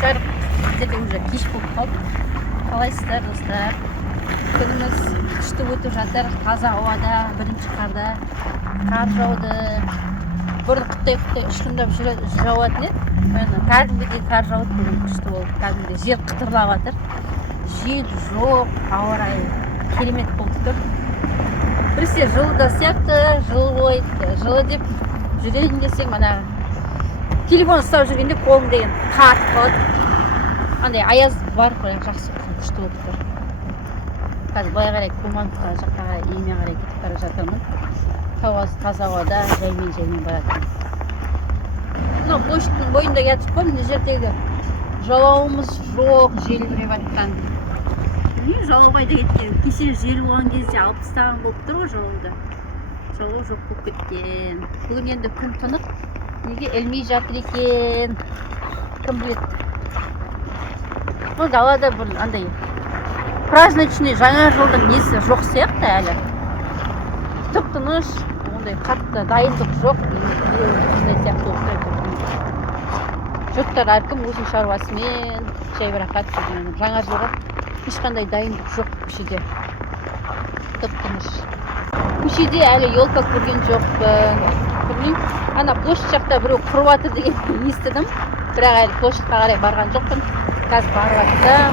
шығар. Біздерде уже кеш болып қалды. Қалайсыздар, достар? Күніміз күшті өтіп жатыр. Таза ауада, бірінші қарда. Қар жауды. Бұрын қытай 3 күндеп жауатын еді. Кәдімгідей қар жауды, бүгін күшті болып. Кәдімгідей жер қытырлап жатыр. Жел жоқ, ауа райы керемет болып тұр. Біресе жылда сияқты, жылы деп жүрейін десең, мана телефон ұстап жүргенде қолым деген қатып қалады. Андай аяз бар, бірақ жақсы күшті болып тұр. Қазір былай қарай Кумановка жаққа қарай үйіме қарай кетіп бара жатырмын. Таза ауада жаймен баратын. Мына площадьтың бойында кетіп қой, мына жердегі жалауымыз жоқ, желбіреп жатқан. Жалау қайда кеткен? Кеше жел болған кезде алып тастаған болып тұр ғой жалауда. Жалау жоқ болып кеткен. Бүгін енді күн тынық. Неге ілмей жатыр екен? Кім біледі? Бұл далада бір андай праздничный жаңа жылдың несі жоқ сияқты әлі. Тып-тыныш, ондай қатты дайындық жоқ. Жұрттар әркім өзінің шаруасымен жайбарақат жүрген. Жаңа жылға ешқандай дайындық жоқ көшеде. Тып-тыныш. Көшеде әлі елка көрген жоқпын. Білмеймін, ана площадь жақта біреу құрып жатыр деген естідім. Бірақ әлі площадьқа қарай барған жоқпын. Қазір барып жатсам,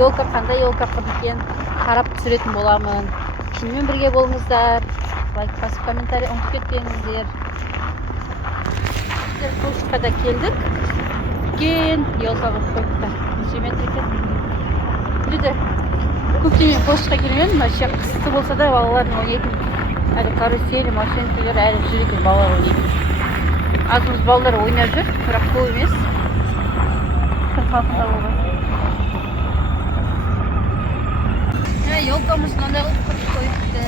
елка қандай елка құрып екен, қарап түсіретін боламын. Менімен бірге болыңыздар. Лайк басып, комментарий ұмытып кетпеңіздер. Біз площадьқа да келдік. Үлкен елка құрып қойыпты. Неше метр екен? Біледі, көптен площадьқа келмедім. Қысты болса да балалардың ойнайтын әлі карусели, машинкелер әлі жүр екен, балалар ойнайтын. Азымыз балалар ойнап жүр, бірақ көп емес. Күн қалқында болған. Елкамыз мынандай қылып құрып қойыпты.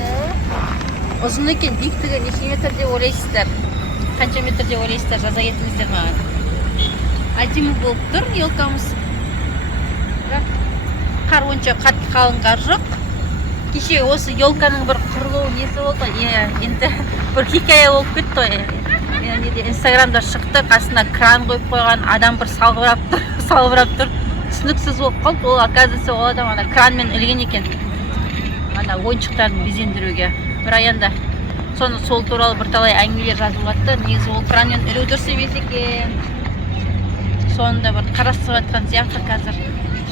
Ұзын екен, биіктігі неше метр деп ойлайсыздар? Қанша метр деп ойлайсыздар? Жаза кетіңіздер маған. Әдемі болып тұр елкамыз. Бірақ қар онша қатты қалың қар жоқ. Кеше осы елканың бір құрылу несі болды. Енді бір хикая болып кетті ғой. Инстаграмда шықты, қасына кран қойып қойған, адам бір салбырап тұр. Түсініксіз болып қалды. Ол оказывается ол адам ана кранмен ілген екен. Ана ойыншықтарын безендіруге. Бірақ енді соны сол туралы бірталай әңгімелер жазылып жатты. Негізі ол кранмен ілу дұрыс емес екен. Сонда бір қарастырып жатқан сияқты қазір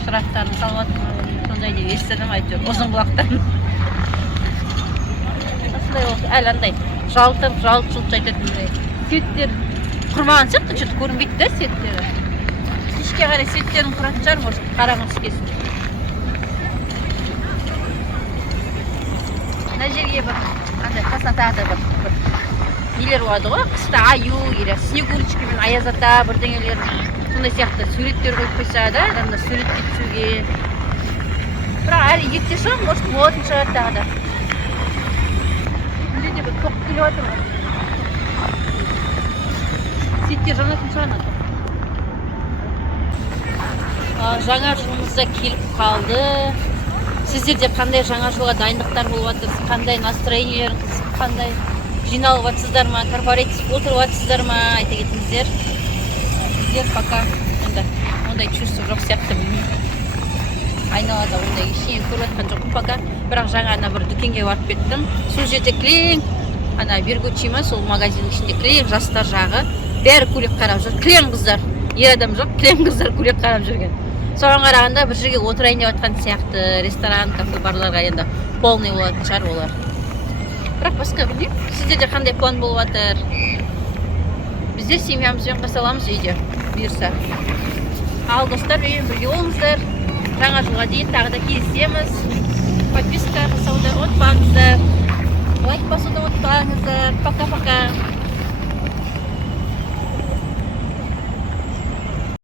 штрафтарын салып жатқан. Сондай деп естідім, әйтеуір ұзын бұлақтан. Осындай болды, әлі андай жалт-жалт жайтатын. Светтер құрмаған сияқты, что-то көрінбейді да светтері. Кешке қарай светтерін құратын шығар, может, қараңғы түскесін. Мына жерге бір, андай қасына тағы да бір нелер болады ғой, қыста аю, снегурочкамен аяз ата, бірдеңелер, сондай сияқты суреттер қойып қойса да, адамдар суретке түсуге. Бірақ әлі ерте шығар, может, болатын шығар тағы да. Бұл жерде бір тоқ келіп жатыр ма? Светтер жанатын шығар ана тоқ. Жаңа жылымызда келіп қалды. Сіздерде қандай жаңа жылға дайындықтар болып жатыр? Қандай настроениелеріңіз, қандай жиналып жатсыздар ма? Корпоратив отырып жатсыздар ма? Айта кетіңіздер. Біздер пока ондай чувство жоқ сияқты, білмеймін. Айналада ондай ештеңе көріп жатқан жоқпын пока. Бірақ жаңа ана бір дүкенге барып кеттім. Сол жерде кілең, ана Бергучи ма, сол магазиннің ішінде кілең жастар жағы. Бәрі көйлек қарап жүр. Кілең қыздар. Ер адам жоқ, кілең қыздар көйлек қарап жүрген. Соған қарағанда бір жерге отырайын деп жатқан сияқты. Ресторан, кафе, барларға енді полный болатын шығар олар. Бірақ басқа білмеймін. Сіздерде қандай план болып жатыр? Біздер семьямызбен қарсы аламыз үйде, бұйырса. Ал достар, үймен бірге болыңыздар. Жаңа жылға дейін тағы да кездесеміз. Подписка жасауды ұмытпаңыздар. Лайк басуды ұмытпаңыздар. Пока-пока.